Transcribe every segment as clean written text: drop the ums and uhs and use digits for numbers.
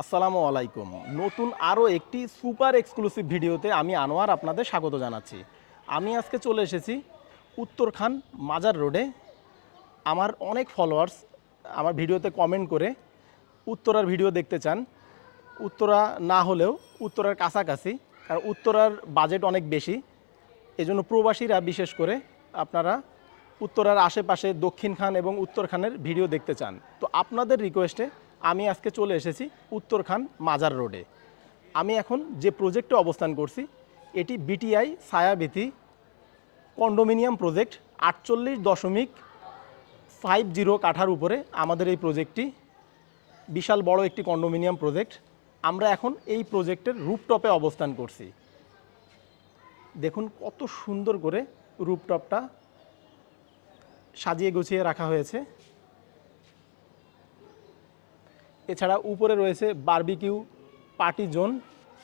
আসসালামু আলাইকুম। নতুন আরও একটি সুপার এক্সক্লুসিভ ভিডিওতে আমি আনোয়ার আপনাদের স্বাগত জানাচ্ছি। আমি আজকে চলে এসেছি উত্তরখান মাজার রোডে। আমার অনেক ফলোয়ার্স আমার ভিডিওতে কমেন্ট করে উত্তরার ভিডিও দেখতে চান। উত্তরা না হলেও উত্তরার কাছাকাছি, কারণ উত্তরার বাজেট অনেক বেশি। এজন্য প্রবাসীরা বিশেষ করে আপনারা উত্তরার আশেপাশে দক্ষিণখান এবং উত্তরখানের ভিডিও দেখতে চান। তো আপনাদের রিকোয়েস্টে আমি আজকে চলে এসেছি উত্তরখান মাজার রোডে। আমি এখন যে প্রজেক্টে অবস্থান করছি এটি বিটিআই ছায়াবীথি কন্ডোমিনিয়াম প্রজেক্ট 48.50 কাঠার উপরে আমাদের এই প্রজেক্টটি। বিশাল বড় একটি কন্ডোমিনিয়াম প্রজেক্ট। আমরা এখন এই প্রজেক্টের রুফটপে অবস্থান করছি। দেখুন কত সুন্দর করে রুফটপটা সাজিয়ে গুছিয়ে রাখা হয়েছে। এছাড়া উপরে রয়েছে বারবিকিউ পার্টি জোন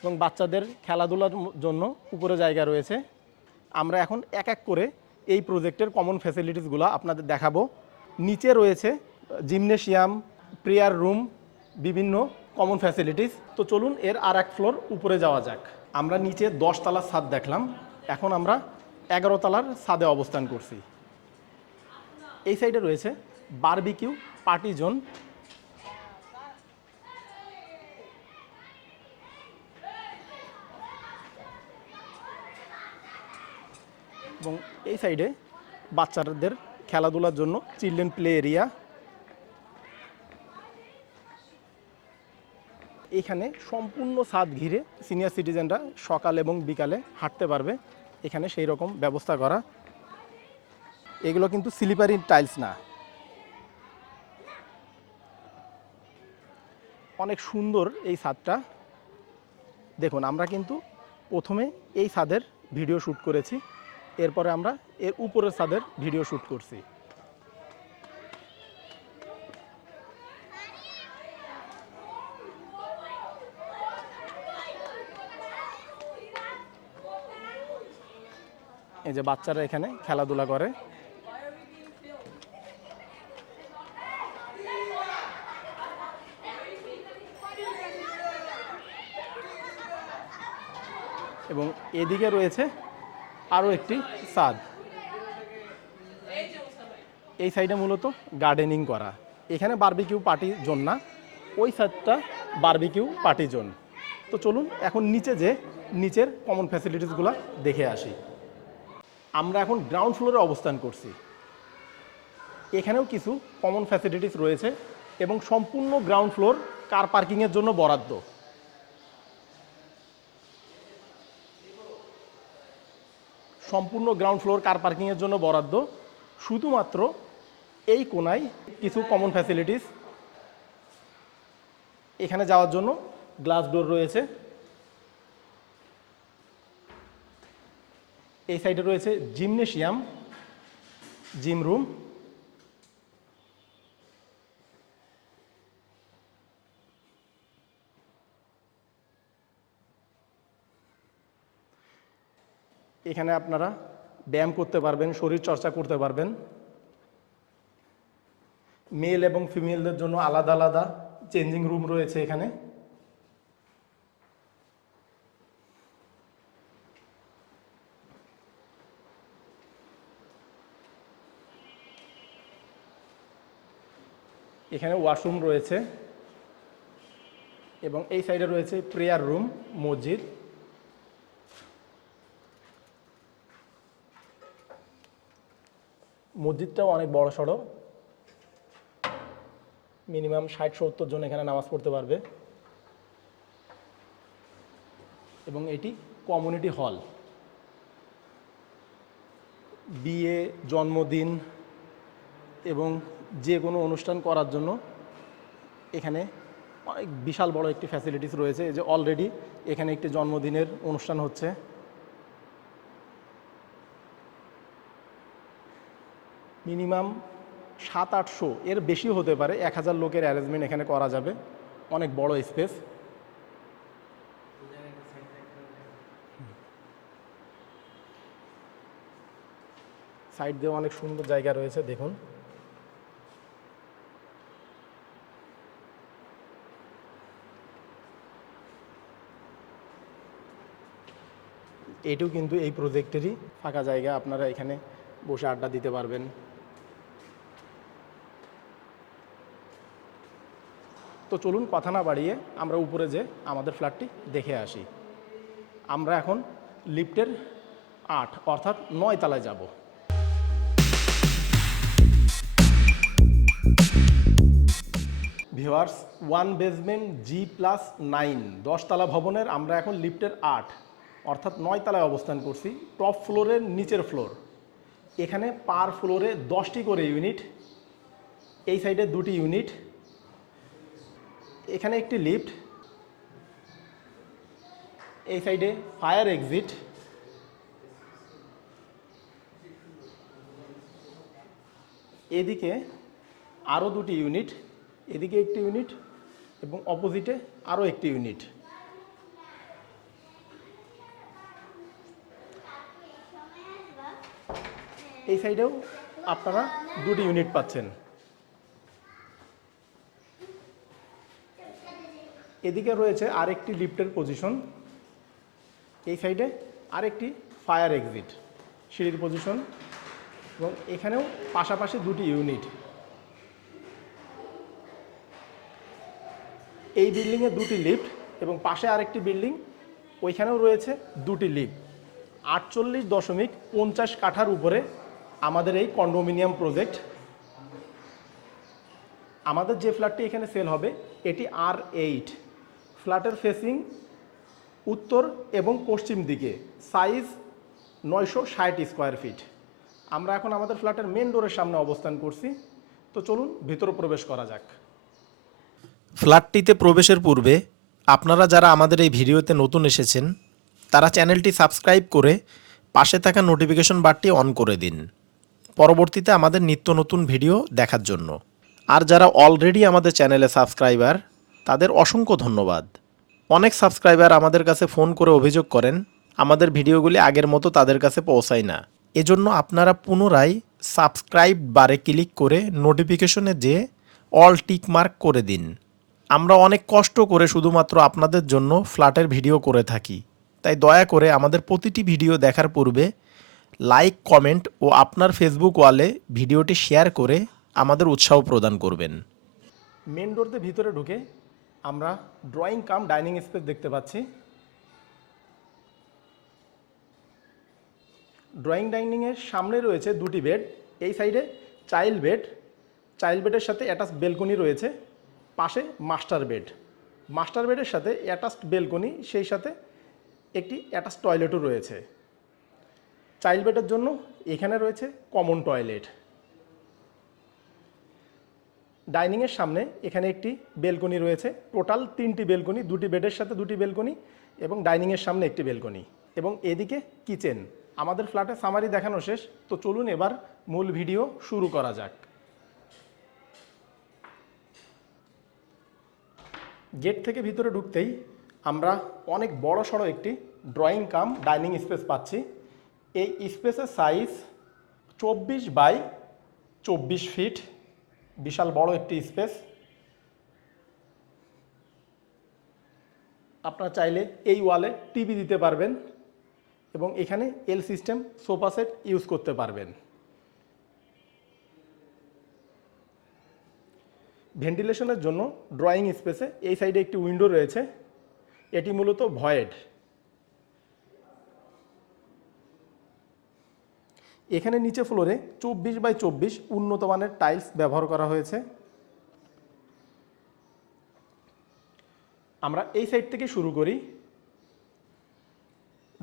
এবং বাচ্চাদের খেলাধুলার জন্য উপরে জায়গা রয়েছে। আমরা এখন এক এক করে এই প্রজেক্টের কমন ফ্যাসিলিটিসগুলো আপনাদের দেখাবো। নিচে রয়েছে জিমনেশিয়াম, প্রেয়ার রুম, বিভিন্ন কমন ফ্যাসিলিটিস। তো চলুন এর আর এক ফ্লোর উপরে যাওয়া যাক। আমরা নিচে 10 তলার ছাদ দেখলাম, এখন আমরা 11 তলার ছাদে অবস্থান করছি। এই সাইডে রয়েছে বারবিকিউ পার্টি জোন। এবং এই সাইডে বাচ্চাদের খেলাধুলার জন্য চিলড্রেন প্লে এরিয়া। এখানে সম্পূর্ণ ছাদ ঘিরে সিনিয়র সিটিজেনরা সকাল এবং বিকালে হাঁটতে পারবে, এখানে সেই রকম ব্যবস্থা করা। এগুলো কিন্তু স্লিপারি টাইলস না। অনেক সুন্দর এই ছাদটা। দেখুন আমরা কিন্তু প্রথমে এই ছাদের ভিডিও শ্যুট করেছি, এরপরে আমরা এর উপরের ছাদের ভিডিও শ্যুট করছি। এই যে বাচ্চারা এখানে খেলাধুলা করে। এবং এদিকে রয়েছে আরও একটি ছাদ। এই সাইডে মূলত গার্ডেনিং করা। এখানে বারবিকিউ পার্টি জোন না, ওই সাইডটা বারবিকিউ পার্টি জোন। তো চলুন এখন নিচে যে নিচের কমন ফ্যাসিলিটিসগুলো দেখে আসি। আমরা এখন গ্রাউন্ড ফ্লোরে অবস্থান করছি। এখানেও কিছু কমন ফ্যাসিলিটিস রয়েছে এবং সম্পূর্ণ গ্রাউন্ড ফ্লোর কার পার্কিংয়ের জন্য বরাদ্দ। সম্পূর্ণ গ্রাউন্ড ফ্লোর কার পার্কিংয়ের জন্য বরাদ্দ। শুধুমাত্র এই কোনায় কিছু কমন ফ্যাসিলিটিস। এখানে যাওয়ার জন্য গ্লাস ডোর রয়েছে। এই সাইডে রয়েছে জিমনেশিয়াম, জিম রুম। এখানে আপনারা ব্যায়াম করতে পারবেন, শরীর চর্চা করতে পারবেন। মেল এবং ফিমেলদের জন্য আলাদা আলাদা চেঞ্জিং রুম রয়েছে এখানে। এখানে ওয়াশরুম রয়েছে এবং এই সাইডে রয়েছে প্রেয়ার রুম, মসজিদ। মসজিদটাও অনেক বড় সড়ো, মিনিমাম 60-70 জন এখানে নামাজ পড়তে পারবে। এবং এটি কমিউনিটি হল। বিয়ে, জন্মদিন এবং যে কোনো অনুষ্ঠান করার জন্য এখানে অনেক বিশাল বড় একটি ফ্যাসিলিটিস রয়েছে। এই যে অলরেডি এখানে একটি জন্মদিনের অনুষ্ঠান হচ্ছে। মিনিমাম 700-800 এর বেশি হতে পারে, 1000 লোকের অ্যারেঞ্জমেন্ট এখানে করা যাবে। অনেক বড় স্পেস। সাইড দিয়ে অনেক সুন্দর জায়গা রয়েছে দেখুন। এটিও কিন্তু এই প্রজেক্টেরই ফাঁকা জায়গা, আপনারা এখানে বসে আড্ডা দিতে পারবেন। তো চলুন কথা না বাড়িয়ে আমরা উপরে যে আমাদের ফ্ল্যাটটি দেখে আসি। আমরা এখন লিফটের 8 অর্থাৎ 9 তলায় যাব। ভিউয়ার্স, 1 বেসমেন্ট G+9 10 তলা ভবনের আমরা এখন লিফটের 8 অর্থাৎ 9 তলায় অবস্থান করছি। টপ ফ্লোরের নিচের ফ্লোর, এখানে পার ফ্লোরে 10টি করে ইউনিট, এই সাইডে 2টি ইউনিট, এখানে একটি লিফট, এই সাইডে ফায়ার এক্সিট, এদিকে আরও 2টি ইউনিট, এদিকে একটি ইউনিট এবং অপোজিটে আরও একটি ইউনিট। এই সাইডেও আপনারা 2টি ইউনিট পাচ্ছেন। এদিকে রয়েছে আরেকটি লিফটের পজিশন, এই সাইডে আরেকটি ফায়ার এক্সিট সিঁড়ির পজিশন, এবং এখানেও পাশাপাশি 2টি ইউনিট। এই বিল্ডিংয়ে 2টি লিফট এবং পাশে আরেকটি বিল্ডিং, ওইখানেও রয়েছে 2টি লিফট। 48.50 কাঠার উপরে আমাদের এই কন্ডোমিনিয়াম প্রজেক্ট। আমাদের যে ফ্ল্যাটটি এখানে সেল হবে এটি R8, ফ্ল্যাটের ফেসিং উত্তর এবং পশ্চিম দিকে, সাইজ 960 স্কোয়ার ফিট। আমরা এখন আমাদের ফ্ল্যাটের মেন ডোরের সামনে অবস্থান করছি। তো চলুন ভিতরে প্রবেশ করা যাক। ফ্ল্যাটটিতে প্রবেশের পূর্বে আপনারা যারা আমাদের এই ভিডিওতে নতুন এসেছেন তারা চ্যানেলটি সাবস্ক্রাইব করে পাশে থাকা নোটিফিকেশন বারটি অন করে দিন, পরবর্তীতে আমাদের নিত্য নতুন ভিডিও দেখার জন্য। আর যারা অলরেডি আমাদের চ্যানেলে সাবস্ক্রাইবার তাদের অসংখ্য ধন্যবাদ। অনেক সাবস্ক্রাইবার আমাদের কাছে ফোন করে অভিযোগ করেন আমাদের ভিডিওগুলি আগের মতো তাদের কাছে পৌঁছায় না। এজন্য আপনারা পুনরায় সাবস্ক্রাইব বারে ক্লিক করে নোটিফিকেশনে যেয়ে অল টিক মার্ক করে দিন। আমরা অনেক কষ্ট করে শুধুমাত্র আপনাদের জন্য ফ্ল্যাটের ভিডিও করে থাকি, তাই দয়া করে আমাদের প্রতিটি ভিডিও দেখার পূর্বে লাইক, কমেন্ট ও আপনার ফেসবুক ওয়ালে ভিডিওটি শেয়ার করে আমাদের উৎসাহ প্রদান করবেন। মেন ডোর দিয়ে ভিতরে ঢুকে আমরা ড্রয়িং কাম ডাইনিং স্পেস দেখতে পাচ্ছি। ড্রয়িং ডাইনিংয়ের সামনে রয়েছে 2টি বেড, এই সাইডে চাইল্ড বেড, চাইল্ড বেডের সাথে অ্যাটাচ বেলকনি রয়েছে, পাশে মাস্টার বেড, মাস্টার বেডের সাথে অ্যাটাচড বেলকনি, সেই সাথে একটি অ্যাটাচ টয়লেটও রয়েছে। চাইল্ড বেডের জন্য এখানে রয়েছে কমন টয়লেট। ডাইনিংয়ের সামনে এখানে একটি বেলকনি রয়েছে, টোটাল 3টি বেলকনি, 2টি বেডের সাথে 2টি বেলকনি এবং ডাইনিংয়ের সামনে একটি বেলকনি, এবং এদিকে কিচেন। আমাদের ফ্ল্যাটে সামারি দেখানো শেষ, তো চলুন এবার মূল ভিডিও শুরু করা যাক। গেট থেকে ভিতরে ঢুকতেই আমরা অনেক বড় সড়ো একটি ড্রয়িং কাম ডাইনিং স্পেস পাচ্ছি। এই স্পেসের সাইজ 24x24 ফিট, বিশাল বড় একটি স্পেস। আপনারা চাইলে এই ওয়ালে টিভি দিতে পারবেন এবং এখানে এল সিস্টেম সোফা সেট ইউজ করতে পারবেন। ভেন্টিলেশনের জন্য ড্রয়িং স্পেসে এই সাইডে একটি উইন্ডো রয়েছে, এটি মূলত ভয়েড। এখানে নিচে ফ্লোরে 24x24 উন্নত মানের টাইলস ব্যবহার করা হয়েছে। আমরা এই সাইড থেকে শুরু করি।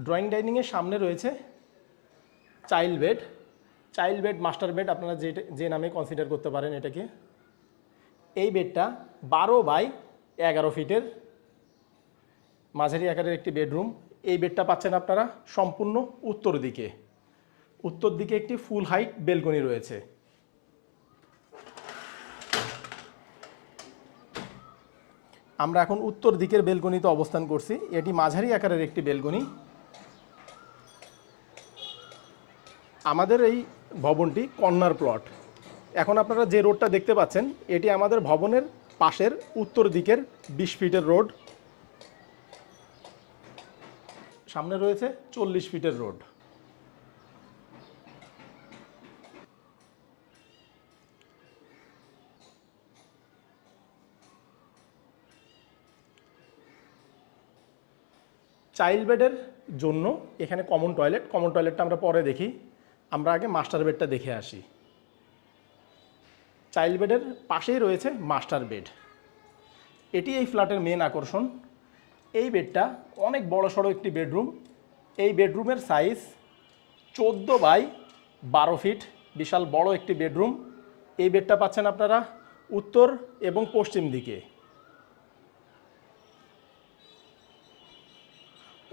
ড্রয়িং ডাইনিংয়ের সামনে রয়েছে child bed, child bed, master bed, আপনারা যে নামে কনসিডার করতে পারেন এটাকে। এই বেডটা 12x11 ফিটের মাঝারি আকারের একটি বেডরুম। এই বেডটা পাচ্ছেন আপনারা সম্পূর্ণ উত্তর দিকে। উত্তর দিকে একটি ফুল হাইট বেলকনি রয়েছে। আমরা এখন উত্তর দিকের বেলকনিতে অবস্থান করছি, এটি মাঝারি আকারের একটি বেলকনি। আমাদের এই ভবনটি কর্নার প্লট। এখন আপনারা যে রোডটা দেখতে পাচ্ছেন এটি আমাদের ভবনের পাশের উত্তর দিকের 20 ফিটের রোড। সামনে রয়েছে 40 ফিটের রোড। চাইল্ড বেডের জন্য এখানে কমন টয়লেটটা আমরা পরে দেখি, আমরা আগে মাস্টার বেডটা দেখে আসি। চাইল্ড বেডের পাশেই রয়েছে মাস্টার বেড। এটি এই ফ্ল্যাটের মেন আকর্ষণ। এই বেডটা অনেক বড় সড়ো একটি বেডরুম। এই বেডরুমের সাইজ 14 বাই 12 ফিট, বিশাল বড় একটি বেডরুম। এই বেডটা পাচ্ছেন আপনারা উত্তর এবং পশ্চিম দিকে।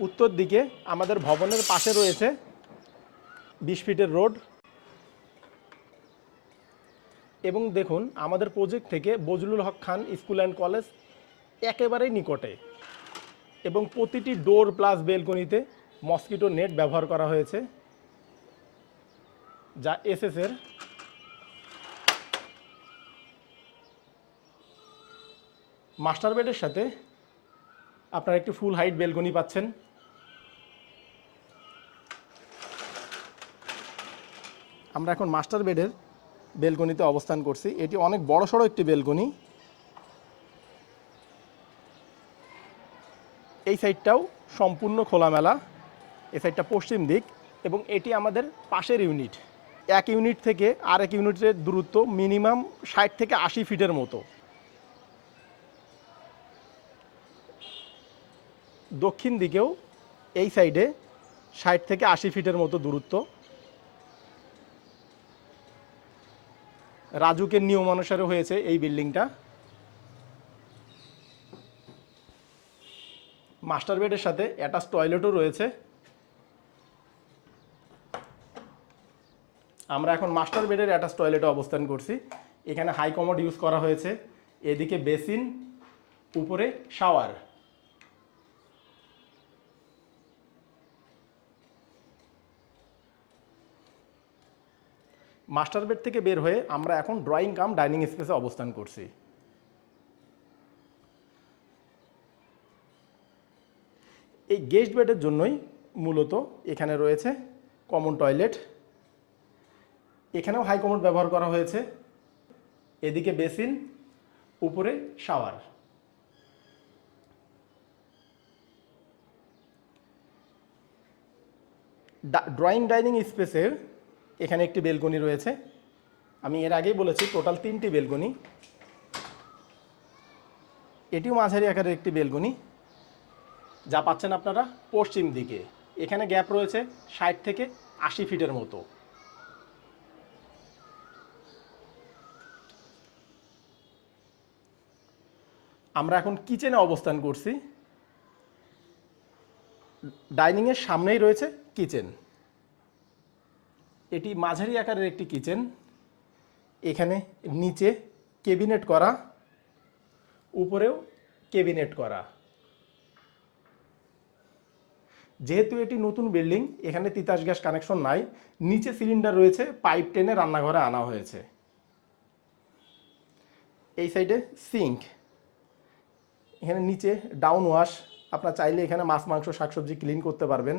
উত্তর দিকে আমাদের ভবনের পাশে রয়েছে 20 ফিটের রোড। এবং দেখুন আমাদের প্রজেক্ট থেকে বজলুল হক খান স্কুল অ্যান্ড কলেজ একেবারেই নিকটে, এবং প্রতিটি ডোর প্লাস বেলকনিতে মসকিটো নেট ব্যবহার করা হয়েছে, যা এসএসের। মাস্টার বেডের সাথে আপনারা একটি ফুল হাইট বেলকনি পাচ্ছেন। আমরা এখন মাস্টার বেডের বেলকনিতে অবস্থান করছি। এটি অনেক বড়সড় একটি বেলকনি। এই সাইডটাও সম্পূর্ণ খোলামেলা। এই সাইডটা পশ্চিম দিক, এবং এটি আমাদের পাশের ইউনিট। এক ইউনিট থেকে আরেক ইউনিটের দূরত্ব মিনিমাম 60 থেকে 80 ফিটের মতো। দক্ষিণ দিকেও এই সাইডে 60 থেকে 80 ফিটের মতো দূরত্ব। রাজুকের নিয়ম অনুসারে হয়েছে এই বিল্ডিংটা। মাস্টার বেডের সাথে অ্যাটাচ টয়লেটও রয়েছে। আমরা এখন মাস্টার বেডের অ্যাটাচ টয়লেটে অবস্থান করছি। এখানে হাই কমোড ইউজ করা হয়েছে। এদিকে বেসিন, উপরে শাওয়ার। মাস্টার বেড থেকে বের হয়ে আমরা এখন ড্রয়িং কাম ডাইনিং স্পেসে অবস্থান করছি। এই গেস্ট বেডের জন্যই মূলত এখানে রয়েছে কমন টয়লেট। এখানেও হাই কমোড ব্যবহার করা হয়েছে। এদিকে বেসিন, উপরে শাওয়ার। ড্রয়িং ডাইনিং স্পেসে এখানে একটি বেলকনি রয়েছে। আমি এর আগেই বলেছি টোটাল 3টি বেলকনি। এটিও মাঝারি আকারের একটি বেলকনি, যা পাচ্ছেন আপনারা পশ্চিম দিকে। এখানে গ্যাপ রয়েছে 60 থেকে 80 ফিটের মতো। আমরা এখন কিচেনে অবস্থান করছি। ডাইনিংয়ের সামনেই রয়েছে কিচেন। এটি মাঝারি আকারের একটি কিচেন। এখানে নিচে ক্যাবিনেট করা, উপরেও ক্যাবিনেট করা। যেহেতু এটি নতুন বিল্ডিং, এখানে তিতাস গ্যাস কানেকশন নাই। নিচে সিলিন্ডার রয়েছে, পাইপ টেনে রান্নাঘরে আনা হয়েছে। এই সাইডে সিঙ্ক। এখানে নিচে ডাউন ওয়াশ। আপনারা চাইলে এখানে মাছ, মাংস, শাকসবজি ক্লিন করতে পারবেন।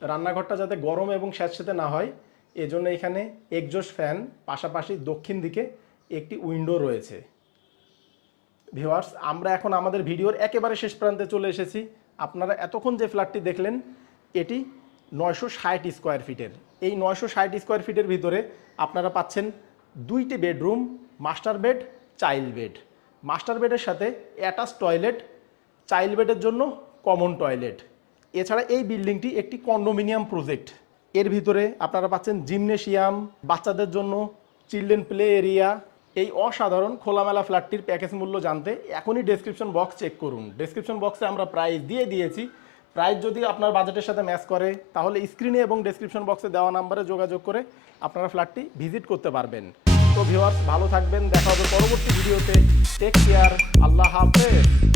রান্নাঘরটা যাতে গরম এবং স্যাঁতসেঁতে না হয়, এজন্য এখানে এক্সজস্ট ফ্যান, পাশাপাশি দক্ষিণ দিকে একটি উইন্ডো রয়েছে। ভিউয়ার্স, আমরা এখন আমাদের ভিডিওর একেবারে শেষ প্রান্তে চলে এসেছি। আপনারা এতক্ষণ যে ফ্ল্যাটটি দেখলেন, এটি 960 স্কোয়ার ফিটের। এই 960 স্কোয়ার ফিটের ভিতরে আপনারা পাচ্ছেন 2টি bedroom, master bed, child bed. Master বেডের সাথে অ্যাটাচ টয়লেট, চাইল্ড বেডের জন্য কমন টয়লেট। এছাড়া এই বিল্ডিংটি একটি কন্ডোমিনিয়াম প্রজেক্ট। এর ভিতরে আপনারা পাচ্ছেন জিমনেশিয়াম, বাচ্চাদের জন্য চিলড্রেন প্লে এরিয়া। এই অসাধারণ খোলামেলা ফ্ল্যাটটির প্যাকেজ মূল্য জানতে এখনই ডেসক্রিপশন বক্স চেক করুন। ডেসক্রিপশন বক্সে আমরা প্রাইস দিয়ে দিয়েছি। প্রাইস যদি আপনার বাজেটের সাথে ম্যাচ করে, তাহলে স্ক্রিনে এবং ডেসক্রিপশন বক্সে দেওয়া নাম্বারে যোগাযোগ করে আপনারা ফ্ল্যাটটি ভিজিট করতে পারবেন। তো ভিউয়ার্স, ভালো থাকবেন। দেখা হবে পরবর্তী ভিডিওতে। Take care. আল্লাহ হাফেজ।